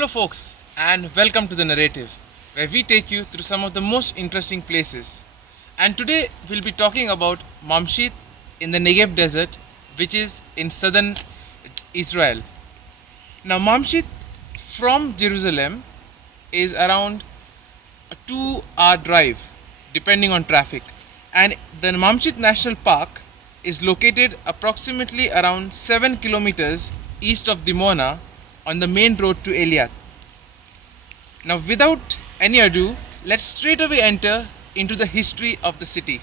Hello folks, and welcome to The Narrative, where we take you through some of the most interesting places. And today we'll be talking about Mamshit in the Negev desert, which is in southern Israel. Now Mamshit from Jerusalem is around a 2-hour drive depending on traffic, and the Mamshit National Park is located approximately around 7 kilometers east of Dimona on the main road to Eliath. Now without any ado, let's straight away enter into the history of the city.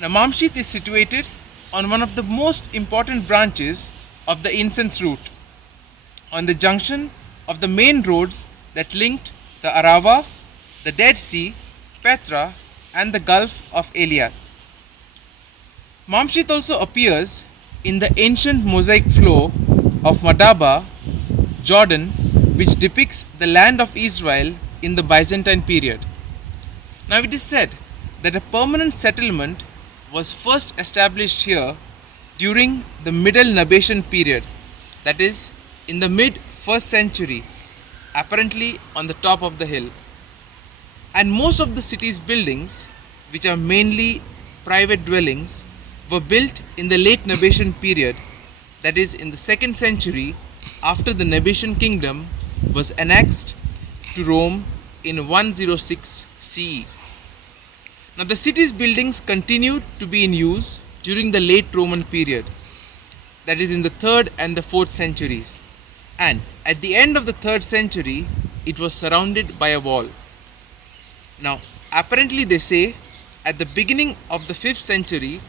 Now Mamshit is situated on one of the most important branches of the Incense route, on the junction of the main roads that linked the Arava, the Dead Sea, Petra and the Gulf of Eliath. Mamshit also appears in the ancient mosaic floor of Madaba, Jordan, which depicts the land of Israel in the Byzantine period. Now it is said that a permanent settlement was first established here during the Middle Nabatean period, that is, in the mid 1st century, apparently on the top of the hill. And most of the city's buildings, which are mainly private dwellings, were built in the late Nabatean period, that is, in the 2nd century after the Nabatean kingdom was annexed to Rome in 106 CE. Now the city's buildings continued to be in use during the late Roman period, that is in the 3rd and the 4th centuries, and at the end of the 3rd century it was surrounded by a wall. Now apparently they say at the beginning of the 5th century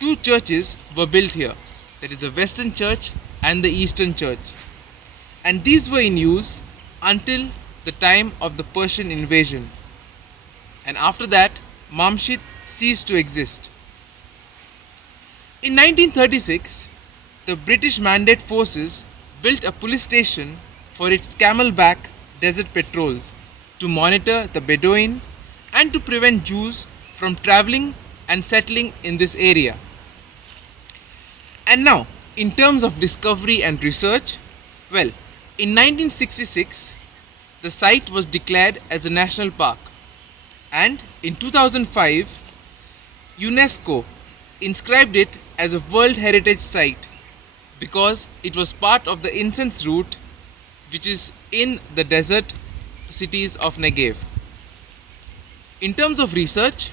2 churches were built here, that is the Western Church and the Eastern Church, and these were in use until the time of the Persian invasion, and after that Mamshit ceased to exist. In 1936, the British Mandate forces built a police station for its camelback desert patrols to monitor the Bedouin and to prevent Jews from traveling and settling in this area. And now, in terms of discovery and research, well, in 1966, the site was declared as a national park, and in 2005, UNESCO inscribed it as a World Heritage Site because it was part of the Incense route, which is in the desert cities of Negev. In terms of research,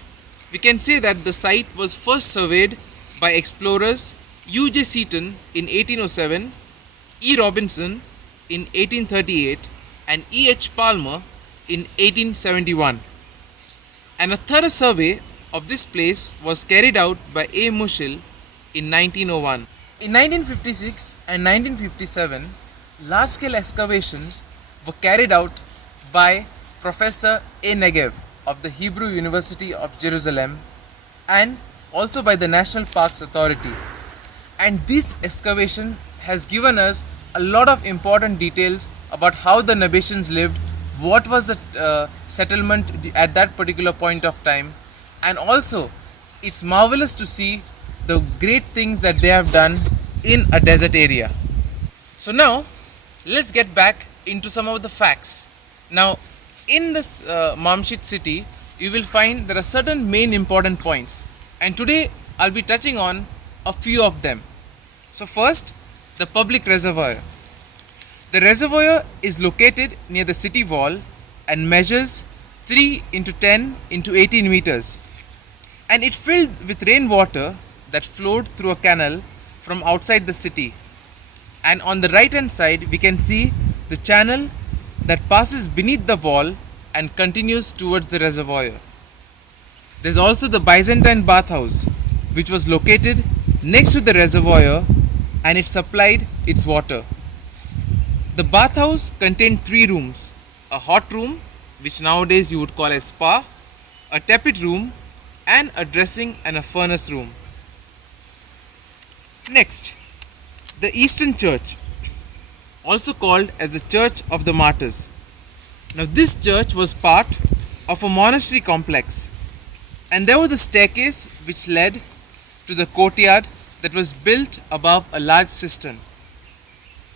we can say that the site was first surveyed by explorers U.J. Seaton in 1807, E. Robinson in 1838 and E. H. Palmer in 1871. And a thorough survey of this place was carried out by A. Mushil in 1901. In 1956 and 1957, large-scale excavations were carried out by Professor A. Negev of the Hebrew University of Jerusalem and also by the National Parks Authority. And this excavation has given us a lot of important details about how the Nabateans lived, what was the settlement at that particular point of time, and also it's marvelous to see the great things that they have done in a desert area. So now let's get back into some of the facts. Now in this Mamshit city you will find there are certain main important points, and today I'll be touching on a few of them. So first, the Public Reservoir. The reservoir is located near the city wall and measures 3 into 10 into 18 meters, and it filled with rainwater that flowed through a canal from outside the city. And on the right hand side we can see the channel that passes beneath the wall and continues towards the reservoir. There's also the Byzantine Bathhouse, which was located next to the reservoir, and it supplied its water. The bathhouse contained 3 rooms: a hot room, which nowadays you would call a spa, a tepid room, and a dressing and a furnace room. Next, the Eastern Church, also called as the Church of the Martyrs. Now this church was part of a monastery complex, and there was the staircase which led to the courtyard that was built above a large cistern.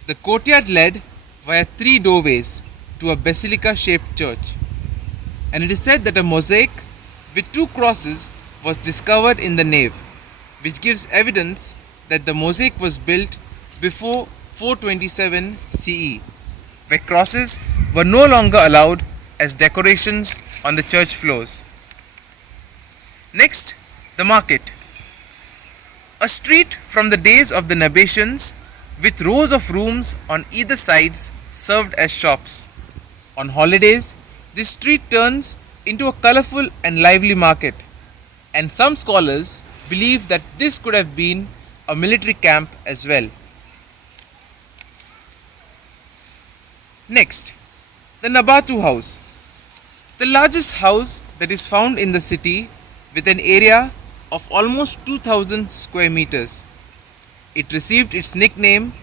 The courtyard led via three doorways to a basilica shaped church. And it is said that a mosaic with two crosses was discovered in the nave, which gives evidence that the mosaic was built before 427 CE, where crosses were no longer allowed as decorations on the church floors. Next, the market. A street from the days of the Nabateans with rows of rooms on either sides served as shops. On holidays, this street turns into a colorful and lively market, and some scholars believe that this could have been a military camp as well. Next, the Nabatu house, the largest house that is found in the city with an area of almost 2000 square meters. It received its nickname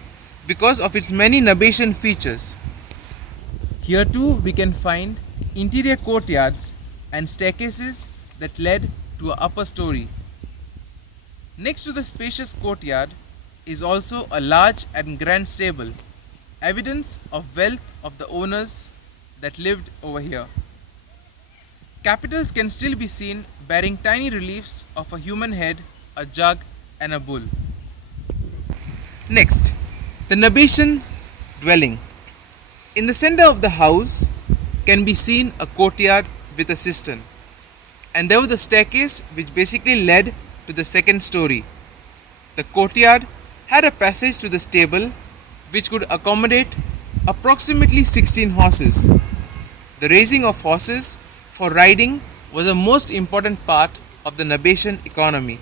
because of its many Nabatean features. Here too we can find interior courtyards and staircases that led to an upper story. Next to the spacious courtyard is also a large and grand stable, evidence of wealth of the owners that lived over here. Capitals can still be seen bearing tiny reliefs of a human head, a jug, and a bull. Next, the Nabatean dwelling. In the center of the house can be seen a courtyard with a cistern, and there was a staircase which basically led to the second story. The courtyard had a passage to the stable which could accommodate approximately 16 horses. The raising of horses for riding was a most important part of the Nabatean economy.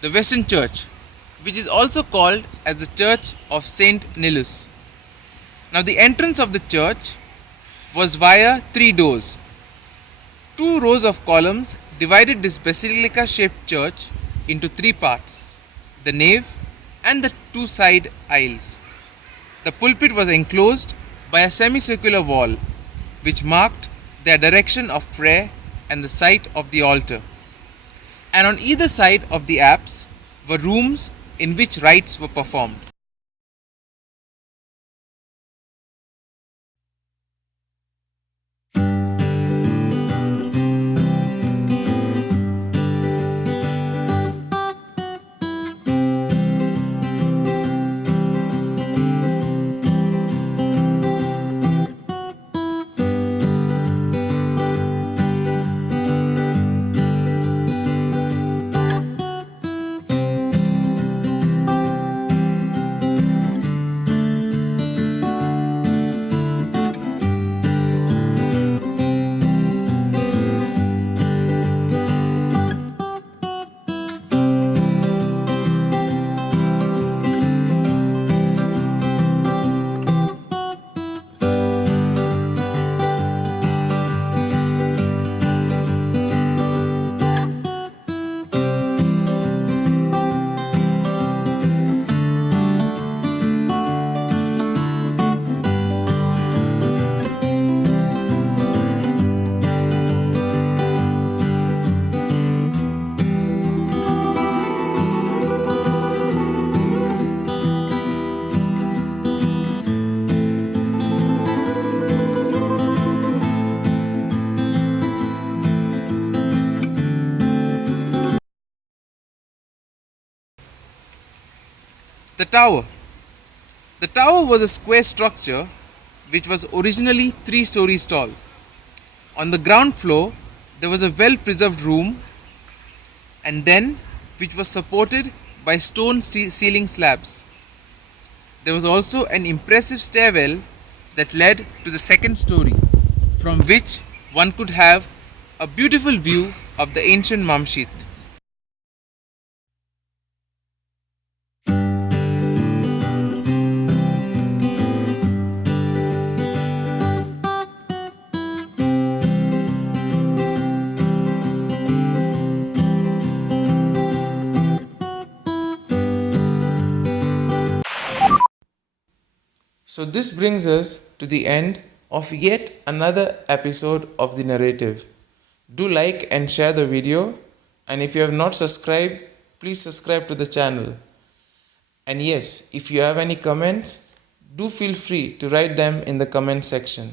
the Western Church, which is also called as the Church of Saint Nilus. Now the entrance of the church was via 3 doors. 2 rows of columns divided this basilica-shaped church into 3 parts, the nave and the 2 side aisles. The pulpit was enclosed by a semicircular wall, which marked their direction of prayer and the site of the altar. And on either side of the apse were rooms in which rites were performed. The tower. The tower was a square structure which was originally 3 stories tall. On the ground floor there was a well preserved room, and then which was supported by stone ceiling slabs. There was also an impressive stairwell that led to the second story, from which one could have a beautiful view of the ancient Mamshit. So this brings us to the end of yet another episode of the narrative. Do like and share the video, and if you have not subscribed, please subscribe to the channel. And yes, if you have any comments, do feel free to write them in the comment section.